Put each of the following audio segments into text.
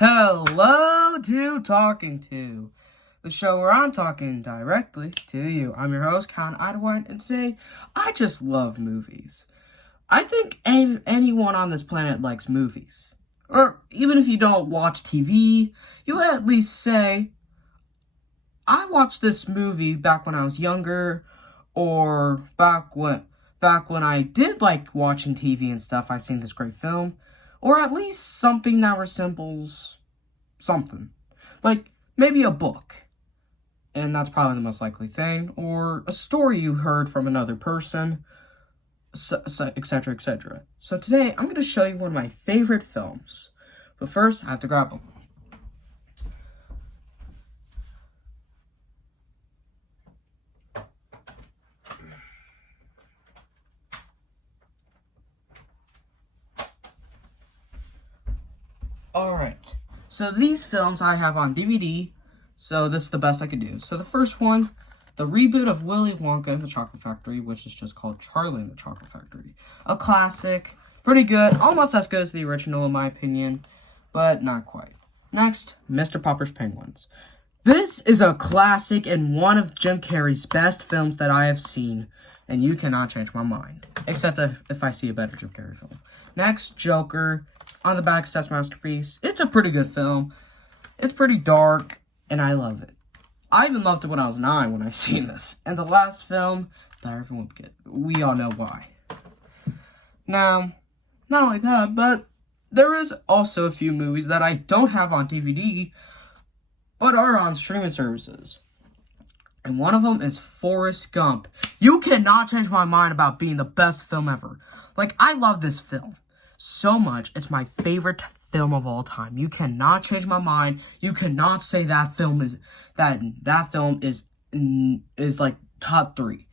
Hello to Talking To, the show where I'm talking directly to you. I'm your host, Count Idawine, and today I just love movies. I think anyone on this planet likes movies. Or even if you don't watch TV, you at least say, I watched this movie back when I was younger, or back when I did like watching TV and stuff, I seen this great film. Or at least something that resembles something. Like maybe a book. And that's probably the most likely thing. Or a story you heard from another person, etc., etc. So today, I'm going to show you one of my favorite films. But first, I have to grab them. Alright, so these films I have on DVD, so this is the best I could do. So the first one, the reboot of Willy Wonka and the Chocolate Factory, which is just called Charlie and the Chocolate Factory. A classic, pretty good, almost as good as the original in my opinion, but not quite. Next, Mr. Popper's Penguins. This is a classic and one of Jim Carrey's best films that I have seen, and you cannot change my mind, except if I see a better Jim Carrey film. Next, Joker. On the back says Masterpiece. It's a pretty good film. It's pretty dark, and I love it. I even loved it when I was 9 when I seen this. And the last film, Diary of a Wimpy Kid. We all know why. Now, not only that, but there is also a few movies that I don't have on DVD, but are on streaming services. And one of them is Forrest Gump. You cannot change my mind about being the best film ever. Like, I love this film so much. It's my favorite film of all time. You cannot change my mind. You cannot say that film is like top 3.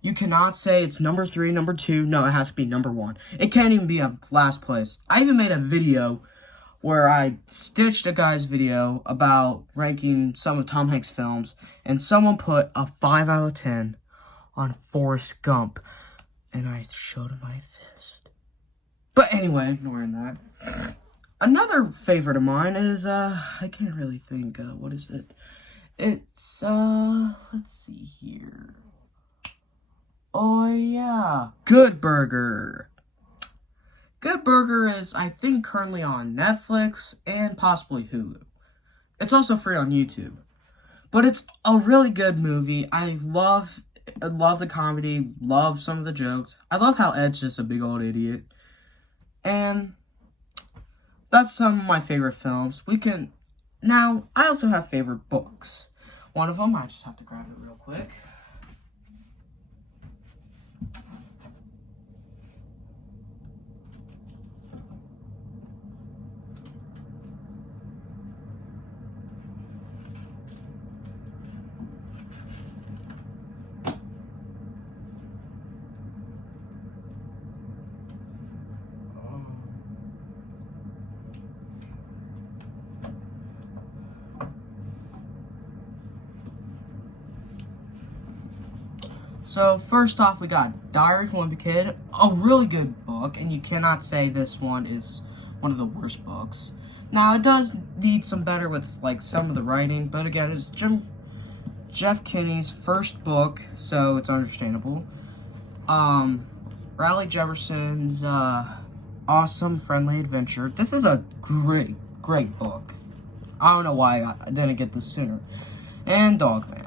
You cannot say it's number 3, number 2. No, it has to be number 1. It can't even be a last place. I even made a video where I stitched a guy's video about ranking some of Tom Hanks' films, and someone put a 5 out of 10 on Forrest Gump, and I showed him my fist. But anyway, ignoring that. Another favorite of mine is, I can't really think, what is it? It's, let's see here. Oh, yeah. Good Burger. Good Burger is, I think, currently on Netflix and possibly Hulu. It's also free on YouTube. But it's a really good movie. I love the comedy, love some of the jokes. I love how Ed's just a big old idiot. And that's some of my favorite films. Now, I also have favorite books. One of them, I just have to grab it real quick. So, first off, we got Diary of a Wimpy Kid, a really good book, and you cannot say this one is one of the worst books. Now, it does need some better with, like, some of the writing, but again, it's Jeff Kinney's first book, so it's understandable. Riley Jefferson's, Awesome Friendly Adventure. This is a great book. I don't know why I didn't get this sooner. And Dogman.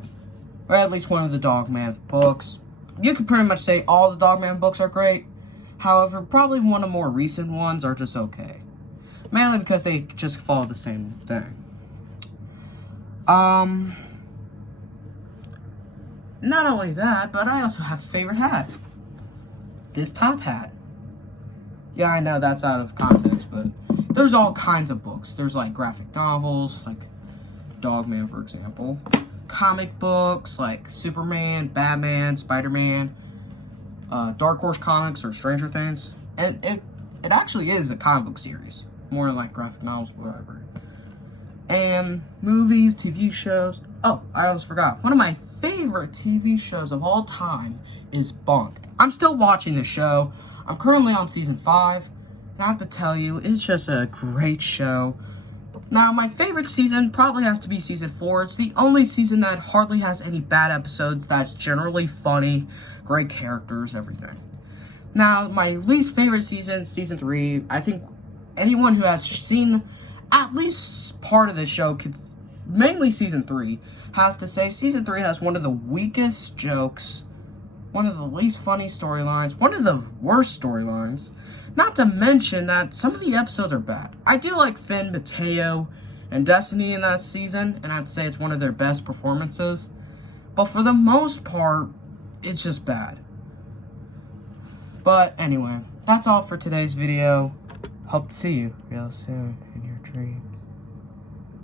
Or at least one of the Dogman books. You could pretty much say all the Dogman books are great. However, probably one of the more recent ones are just okay. Mainly because they just follow the same thing. Not only that, but I also have a favorite hat. This top hat. Yeah, I know that's out of context, but there's all kinds of books. There's like graphic novels, like Dogman, for example. Comic books like Superman, Batman, Spider-Man, Dark Horse Comics, or Stranger Things. And it actually is a comic book series. More like graphic novels, whatever. And movies, TV shows. Oh, I almost forgot. One of my favorite TV shows of all time is Bunk'd. I'm still watching the show. I'm currently on season 5. And I have to tell you, it's just a great show. Now, my favorite season probably has to be season 4. It's the only season that hardly has any bad episodes, that's generally funny, great characters, everything. Now, my least favorite season, season 3, I think anyone who has seen at least part of the show, mainly season 3, has to say season 3 has one of the weakest jokes, one of the least funny storylines, one of the worst storylines. Not to mention that some of the episodes are bad. I do like Finn, Mateo, and Destiny in that season, and I'd say it's one of their best performances. But for the most part, it's just bad. But anyway, that's all for today's video. Hope to see you real soon in your dreams.